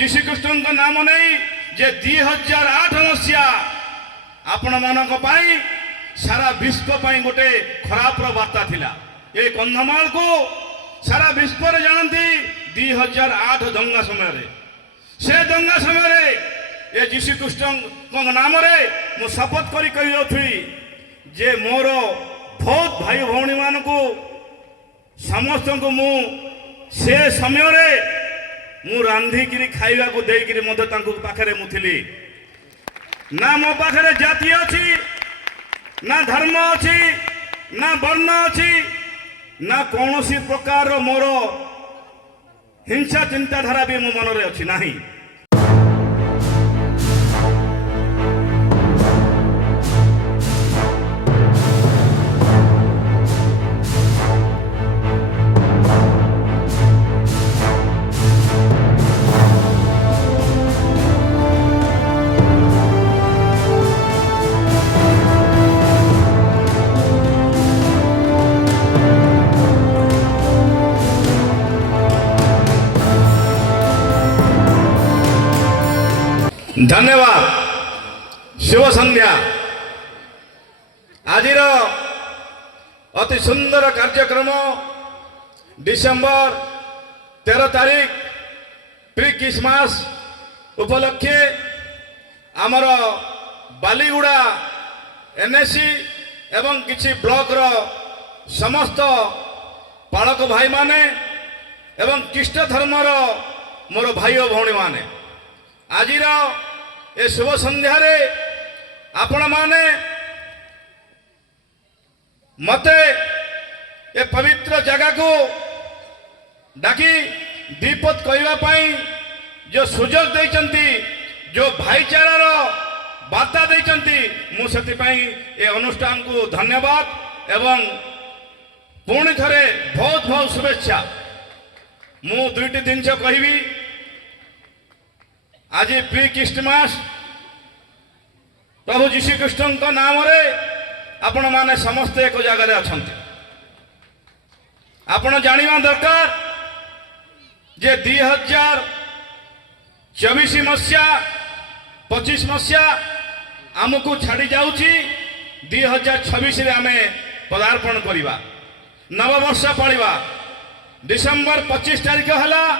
ଯୀଶୁଖ୍ରୀଷ୍ଟଙ୍କ ନାମ ନେଇ ଯେ 2008 ମସିହା ଆପଣ ମାନଙ୍କ ପାଇଁ ସାରା ବିଶ୍ୱ ପାଇଁ ଗୋଟେ ଖରାପର ବାର୍ତ୍ତା ଥିଲା। ଏ କନ୍ଧମାଳକୁ ସାରା ବିଶ୍ୱରେ ଜାଣନ୍ତି 2008 ଦଙ୍ଗା ସମୟରେ। ସେ ଦଙ୍ଗା ସମୟରେ ଏ ଯୀଶୁଖ୍ରୀଷ୍ଟଙ୍କ ନାମରେ ମୁଁ ଶପଥ କରି କହିଯାଉଥିଲି ଯେ ମୋର ବହୁତ ଭାଇ ଭଉଣୀ ମାନଙ୍କୁ ସମସ୍ତଙ୍କୁ ମୁଁ ସେ ସମୟରେ ମୁଁ ରାନ୍ଧିକିରି ଖାଇବାକୁ ଦେଇକିରି ମଧ୍ୟ ତାଙ୍କ ପାଖରେ ମୁଁ ଥିଲି। ନା ମୋ ପାଖରେ ଜାତି ଅଛି, ନା ଧର୍ମ ଅଛି, ନା ବର୍ଣ୍ଣ ଅଛି, ନା କୌଣସି ପ୍ରକାରର ମୋର ହିଂସା ଚିନ୍ତାଧାରା ବି ମୋ ମନରେ ଅଛି ନାହିଁ। धन्यवाद। शुभ संध्या। आज अति सुंदर कार्यक्रम डिसेम्बर 13 तारीख प्री क्रिसमस उपलक्षे आमर बालीगुड़ा एनएससी एवं किछि ब्लॉक रो समस्त पालक भाई माने एवं ख्रीष्ट धर्मर मोर भाई और भौणी माने आज ए शुभ संध्या रे आपण माने मते ए पवित्र जगह को डाकी दीपत कहवा पाई जो सुजोग देइचंती, जो भाईचारार वार्ता देइचंती, मु सेति पाई ए अनुष्ठान को धन्यवाद एवं पुणी थरे बहुत बहुत शुभेच्छा। मु दुईटी जिनस कहबी। आज प्री क्रिसमस प्रभु यीशुख्रीष्ट नाम रे आपण माने समस्त एक जगह अच्छा। आपण जानिबा दरकार जे 2024 मसीहा 25 मसीहा आमको छाड़ी जाउची। 2026 रे आमे पदार्पण करिबा, नववर्ष पालिबा। डिसेम्बर 25 तारीख हला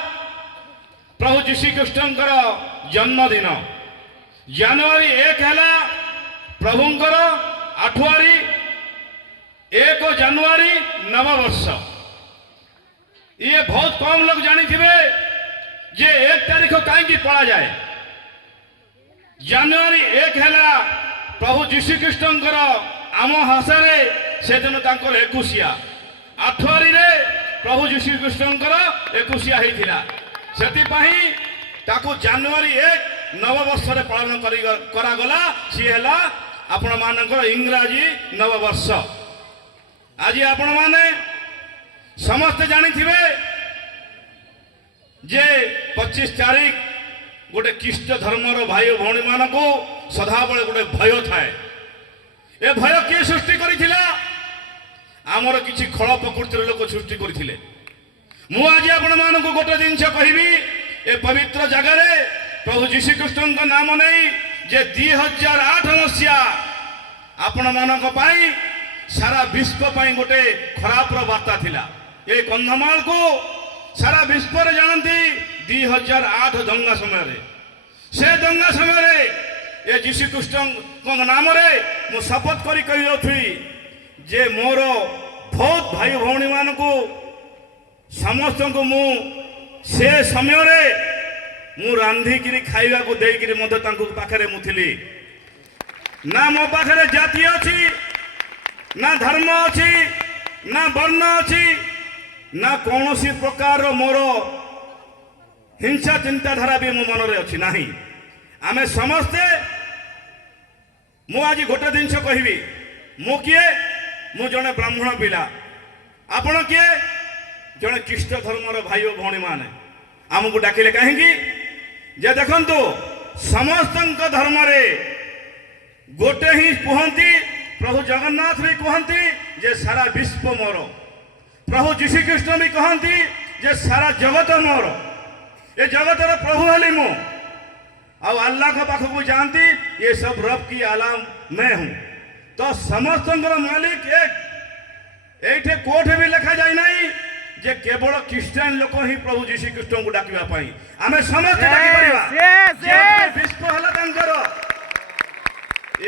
प्रभु यीशुख्रीष्टंकर जन्मदिन। जनवरी 1 है प्रभुंकर 8वारी 1 जनवरी नववर्ष। ये बहुत कम लोग जानी थे जे 1 तारीख कहीं पड़ा जाए। जनवरी 1 है प्रभु यीशुख्रीष्टंकर आम भाषा से दिन 21। 8वारी प्रभु यीशुख्रीष्टंकर 21 सेतिपाही ताकू जनवरी 1 नववर्ष पालन करागला। सी है आपण मानकर इंग्राजी नववर्ष। आज आपण माने समस्त जानी थे जे 25 तारीख गोटे ख्रीष्ट धर्मर भाई भौणी मान को सदाबले गोटे भय थाए। ए भय किए सृष्टि करिथिला? आमर किछि खळ प्रकृतिर लोक सृष्टि करिथिले। मु आज आपण मानक गोटे जिनस कहबी। ए पवित्र जगह रे प्रभु यीशुख्रीष्ट नाम नहीं जे 2008 मसीहा आपण मानक पाई सारा विश्व पाई गोटे खरापर वार्ता थिला। ए कंधमाल को सारा विश्व रे जानती 2008 दंगा समय। से दंगा समय ए यीशुख्रीष्ट नाम रे मु शपथ करी कहउथि जे मोर बहुत भाई भौणी मानकू समस्त को मु से समय मु रांधिकिरी खाइबाकू देइकिरी मध्य तांको पाखरे मु थिली। ना मो पाखरे जाति अछि, ना धर्म अछि, ना वर्ण अछि, ना कौनसी प्रकार मोर हिंसा चिंताधारा भी मो मनरे अछि नाही। आमे समस्ते मु आज गोटे जिनस कहबी। मु किए? मु जने ब्राह्मण पिला। आपण किए? जने ख्रीष्ट धर्मर भाई और भौणी माने। आमको डाकिले कहीं जे देखंतु समस्त धर्म रे गोटे ही कहती। प्रभु जगन्नाथ भी कहती जे सारा विश्व मोर। प्रभु यीशुख्रीष्ट भी कहती जे सारा जगत मोर। ए जगतर प्रभु हली मु ଆଉ ଆଲ୍ଲାହଙ୍କ ପାଖକୁ ଯାଆନ୍ତି ये सब रब की आलम मैं हूं तो ସମସ୍ତଙ୍କର ମାଲିକ ଏକ ଏଇଠି କୋଉଠି ବି ଲେଖା ଯାଇ ନାହିଁ ଯେ କେବଳ ଖ୍ରୀଷ୍ଟିଆନ ଲୋକ ହିଁ ପ୍ରଭୁ ଯୀଶୁ ଖ୍ରୀଷ୍ଟଙ୍କୁ ଡାକିବା ପାଇଁ ଆମେ ସମସ୍ତେ ଡାକି ପାରିବା ବିଶ୍ୱ ହେଲା ତାଙ୍କର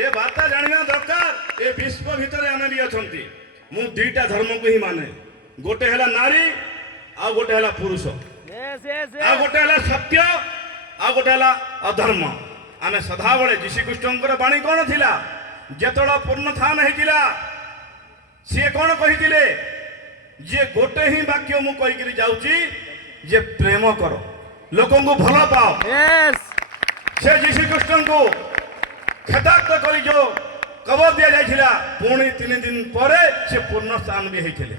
ଏ ବାର୍ତ୍ତା ଜାଣିବା ଦରକାର ଏ ବିଶ୍ୱ ଭିତରେ ଆମେ ବି ଅଛନ୍ତି ମୁଁ ଦୁଇଟା ଧର୍ମକୁ ହିଁ ମାନେ ଗୋଟେ ହେଲା ନାରୀ ଆଉ ଗୋଟେ ହେଲା ପୁରୁଷ ଆଉ ଗୋଟେ ହେଲା ସତ୍ୟ ଆଉ ଗୋଟେ ହେଲା ଅଧର୍ମ ଆମେ ସଦାବେଳେ ଯୀଶୁ ଖ୍ରୀଷ୍ଟଙ୍କର ବାଣୀ କ'ଣ ଥିଲା ଯେତେବେଳେ ପୂର୍ଣ୍ଣଥାନ ହେଇଥିଲା ସିଏ କ'ଣ କହିଥିଲେ ଯେ ଗୋଟେ ହିଁ ବାକ୍ୟ ମୁଁ କହିକିରି ଯାଉଛି ଯେ ପ୍ରେମ କର ଲୋକଙ୍କୁ ଭଲ ପାଅ ସେ ଯୀଶୁ ଖ୍ରୀଷ୍ଟଙ୍କୁ କ୍ଷତାକ୍ତ କରି ଯୋଉ କବର ଦିଆଯାଇଥିଲା ପୁଣି 3 ଦିନ ପରେ ସେ ପୂର୍ଣ୍ଣ ସ୍ଥାନ ବି ହେଇଥିଲେ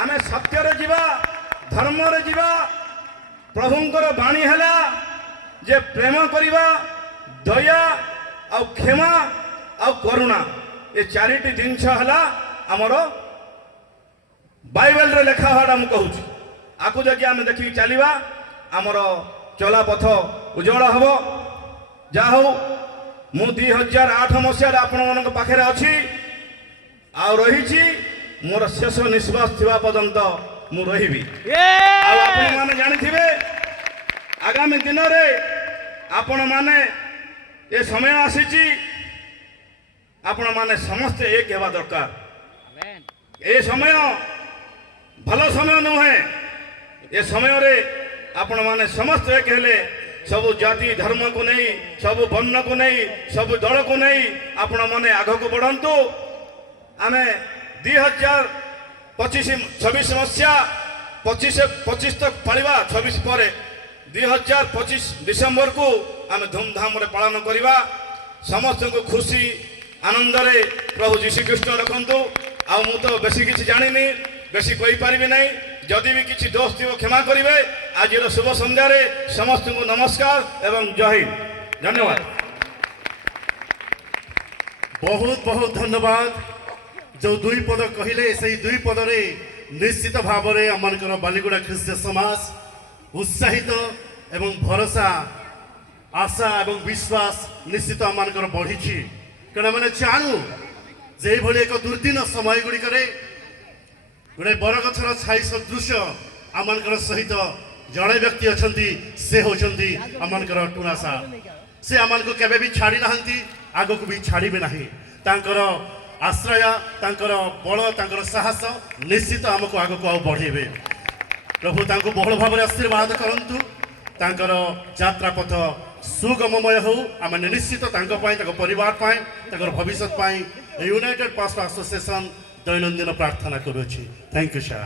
ଆମେ ସତ୍ୟରେ ଯିବା ଧର୍ମରେ ଯିବା ପ୍ରଭୁଙ୍କର ବାଣୀ ହେଲା ଯେ ପ୍ରେମ କରିବା ଦୟା ଆଉ କ୍ଷମା ଆଉ କରୁଣା ଏ ଚାରିଟି ଜିନିଷ ହେଲା ଆମର ବାଇବେଲରେ ଲେଖା ହବାଟା ମୁଁ କହୁଛି ଆକୁ ଯଦି ଆମେ ଦେଖିକି ଚାଲିବା ଆମର ଚଲାପଥ ଉଜ୍ଜଳ ହେବ ଯାହା ହଉ ମୁଁ 2008 ମସିହାରେ ଆପଣମାନଙ୍କ ପାଖରେ ଅଛି ଆଉ ରହିଛି ମୋର ଶେଷ ନିଶ୍ୱାସ ଥିବା ପର୍ଯ୍ୟନ୍ତ ମୁଁ ରହିବି ଆଉ ଆପଣମାନେ ଜାଣିଥିବେ ଆଗାମୀ ଦିନରେ ଆପଣମାନେ ଏ ସମୟ ଆସିଛି ଆପଣମାନେ ସମସ୍ତେ ଏକ ହେବା ଦରକାର ଏ ସମୟ ଭଲ ସମୟ ନୁହେଁ ଏ ସମୟରେ ଆପଣମାନେ ସମସ୍ତେ ଏକ ହେଲେ ସବୁ ଜାତି ଧର୍ମକୁ ନେଇ ସବୁ ବର୍ଣ୍ଣକୁ ନେଇ ସବୁ ଦଳକୁ ନେଇ ଆପଣମାନେ ଆଗକୁ ବଢ଼ନ୍ତୁ ଆମେ 2026 ମସିହା 25 ତକ ପାଳିବା 26 ପରେ 2025 ଡିସେମ୍ବରକୁ ଆମେ ଧୁମଧାମରେ ପାଳନ କରିବା ସମସ୍ତଙ୍କୁ ଖୁସି ଆନନ୍ଦରେ ପ୍ରଭୁ ଯୀଶୁ ଖ୍ରୀଷ୍ଟ ରଖନ୍ତୁ ଆଉ ମୁଁ ତ ବେଶୀ କିଛି ଜାଣିନି ବେଶୀ କହିପାରିବି ନାହିଁ ଯଦି ବି କିଛି ଦୋଷ ଥିବ କ୍ଷମା କରିବେ ଆଜିର ଶୁଭ ସନ୍ଧ୍ୟାରେ ସମସ୍ତଙ୍କୁ ନମସ୍କାର ଏବଂ ଜୟ ହିନ୍ଦ ଧନ୍ୟବାଦ बहुत बहुत धन्यवाद जो दुई पद कहले से दुई पदरे निश्चित भाव में आमर बालीगुड़ा ख्रीष्ट समाज उत्साहित एवं भरोसा आशा एवं विश्वास निश्चित आमर बढ़ी कण मैंने चाहू जे भली एक दुर्दिन समय गुड़िक गोटे बरगछर छाई सदृश आमर सहित जड़े व्यक्ति अच्छा से होती आमर टुना सा से आम को केवे भी छाड़ी ना आग को भी छाड़े ना आश्रय बल साहस निश्चित आमको आग को बढ़ेबे प्रभु तांको बहुल भाव आशीर्वाद करंतु तांकर यात्रा पथ सुगममय हो आम निश्चित परिवार भविष्य यूनाइटेड पास्टर एसोसिएशन दैनंदिन प्रार्थना करुछि थैंक यू सर।